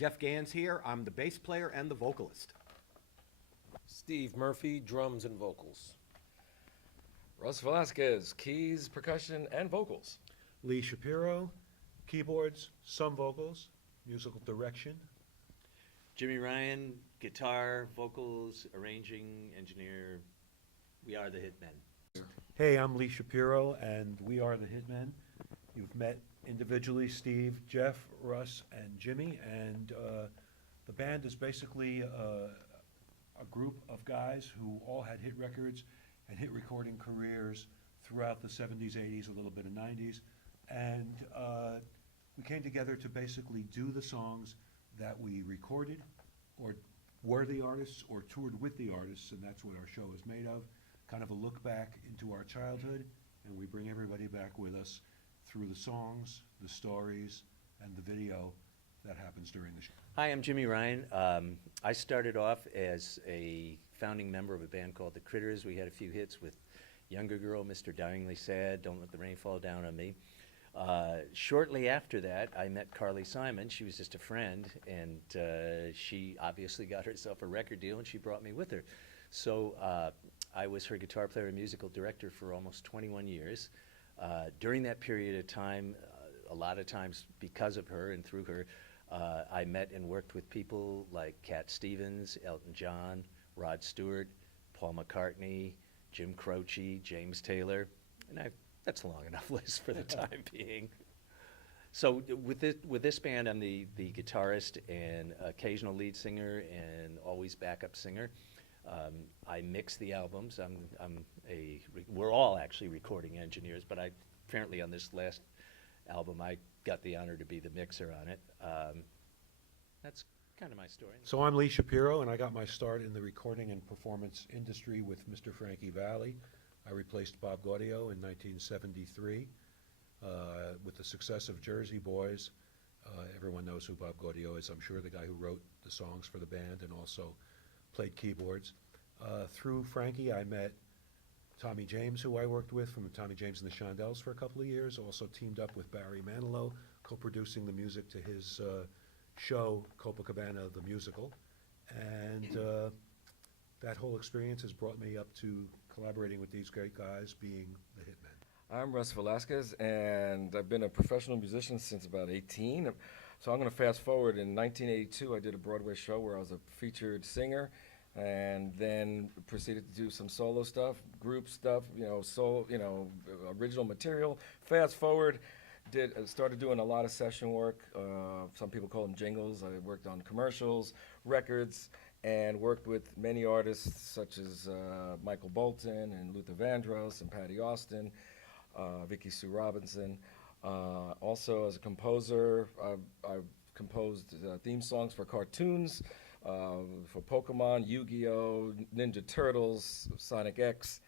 Jeff Ganz here. I'm the bass player and the vocalist. Steve Murphy, drums and vocals. Russ Velasquez, keys, percussion, and vocals. Lee Shapiro, keyboards, some vocals, musical direction. Jimmy Ryan, guitar, vocals, arranging, engineer. We are the Hitmen. Hey, I'm Lee Shapiro, and we are the Hitmen. You've met individually Steve, Jeff, Russ, and Jimmy, and the band is basically a group of guys who all had hit records and hit recording careers throughout the 70s, 80s, a little bit of 90s, and we came together to basically do the songs that we recorded or were the artists or toured with the artists, and that's what our show is made of, kind of a look back into our childhood, and we bring everybody back with us through the songs, the stories, and the video that happens during the show. Hi, I'm Jimmy Ryan. I started off as a founding member of a band called The Critters. We had a few hits with Younger Girl, Mr. Dyingly Sad, Don't Let the Rain Fall Down on Me. Shortly after that, I met Carly Simon. She was just a friend, and she obviously got herself a record deal, and she brought me with her. So I was her guitar player and musical director for almost 21 years. During that period of time, a lot of times because of her and through her, I met and worked with people like Cat Stevens, Elton John, Rod Stewart, Paul McCartney, Jim Croce, James Taylor, and that's a long enough list for the time being. So with this band, I'm the guitarist and occasional lead singer and always backup singer. I mix the albums. We're all actually recording engineers, but apparently on this last album, I got the honor to be the mixer on it. That's kind of my story. So I'm Lee Shapiro, and I got my start in the recording and performance industry with Mr. Frankie Valli. I replaced Bob Gaudio in 1973 with the success of Jersey Boys. Everyone knows who Bob Gaudio is, I'm sure, the guy who wrote the songs for the band and also played keyboards. Through Frankie, I met Tommy James, who I worked with from Tommy James and the Shondells for a couple of years, also teamed up with Barry Manilow, co-producing the music to his show, Copacabana the Musical. And that whole experience has brought me up to collaborating with these great guys, being the Hitmen. I'm Russ Velasquez, and I've been a professional musician since about 18. So I'm going to fast forward. In 1982, I did a Broadway show where I was a featured singer, and then proceeded to do some solo stuff, group stuff, original material. Fast forward, started doing a lot of session work. Some people call them jingles. I worked on commercials, records, and worked with many artists such as Michael Bolton and Luther Vandross and Patty Austin, Vicky Sue Robinson. Also, as a composer, I've composed theme songs for cartoons, for Pokemon, Yu-Gi-Oh!, Ninja Turtles, Sonic X,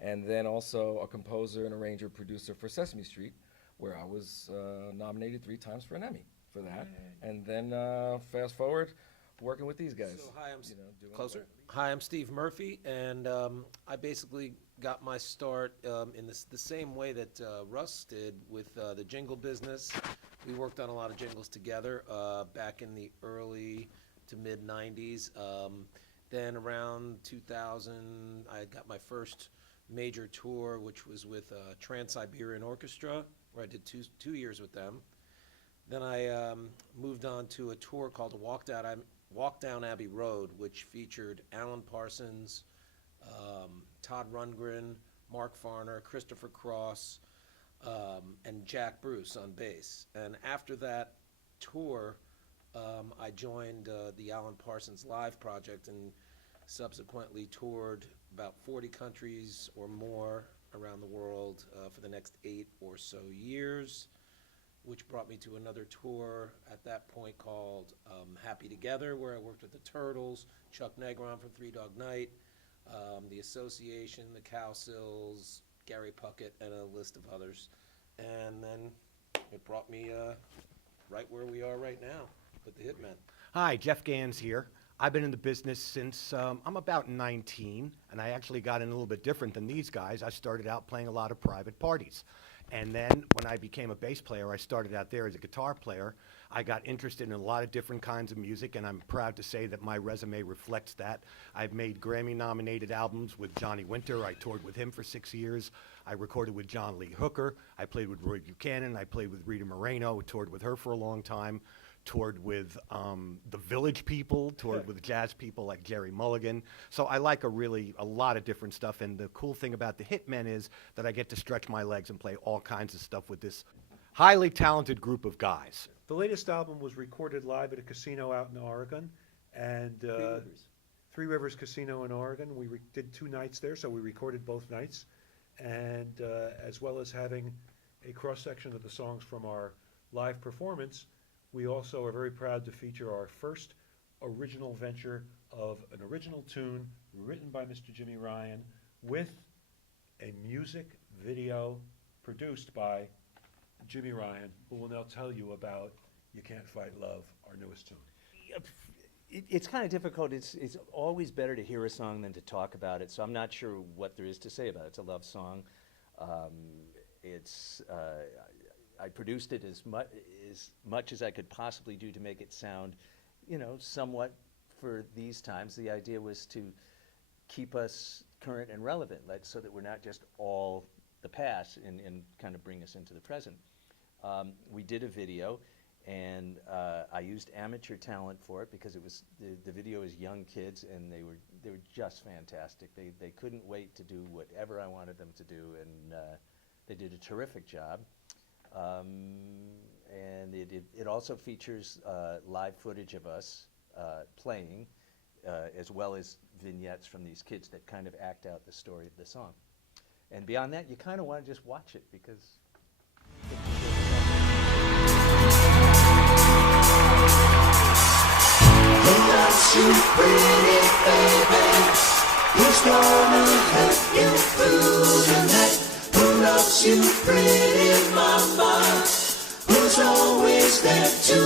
and then also a composer and arranger producer for Sesame Street, where I was nominated 3 times for an Emmy for that. And then fast forward, working with these guys. So hi, I'm doing closer. Hi, I'm Steve Murphy, and I basically got my start in the same way that Russ did with the jingle business. We worked on a lot of jingles together back in the early to mid 90s. Then around 2000, I got my first major tour, which was with Trans-Siberian Orchestra, where I did two years with them. Then I moved on to a tour called Walk Down Abbey Road, which featured Alan Parsons, Todd Rundgren, Mark Farner, Christopher Cross, and Jack Bruce on bass. And after that tour, I joined the Alan Parsons Live project and subsequently toured about 40 countries or more around the world for the next 8 or so years, which brought me to another tour at that point called Happy Together, where I worked with the Turtles, Chuck Negron from Three Dog Night, the Association, the Cowsills, Gary Puckett, and a list of others. And then it brought me right where we are right now with the Hitmen. Hi, Jeff Ganz here. I've been in the business since I'm about 19, and I actually got in a little bit different than these guys. I started out playing a lot of private parties. And then when I became a bass player, I started out there as a guitar player. I got interested in a lot of different kinds of music, and I'm proud to say that my resume reflects that. I've made Grammy-nominated albums with Johnny Winter. I toured with him for 6 years. I recorded with John Lee Hooker. I played with Roy Buchanan. I played with Rita Moreno, toured with her for a long time. Toured with the Village People, toured with jazz people like Jerry Mulligan. So I like a lot of different stuff, and the cool thing about the Hitmen is that I get to stretch my legs and play all kinds of stuff with this highly talented group of guys. The latest album was recorded live at a casino out in Oregon, and Three Rivers Casino in Oregon. We did 2 nights there, so we recorded both nights, and as well as having a cross-section of the songs from our live performance, we also are very proud to feature our first original venture of an original tune written by Mr. Jimmy Ryan with a music video produced by Jimmy Ryan, who will now tell you about You Can't Fight Love, our newest tune. It's kind of difficult. It's always better to hear a song than to talk about it, so I'm not sure what there is to say about it. It's a love song. I produced it as much as I could possibly do to make it sound, somewhat for these times. The idea was to keep us current and relevant, so that we're not just all the past and kind of bring us into the present. We did a video, and I used amateur talent for it because it was the video is young kids, and they were just fantastic. They couldn't wait to do whatever I wanted them to do, and they did a terrific job. And it also features live footage of us playing, as well as vignettes from these kids that kind of act out the story of the song. And beyond that, you kind of want to just watch it because Who loves you, pretty baby? Who's gonna help you through the night? Who loves you, pretty mama? Who's always there to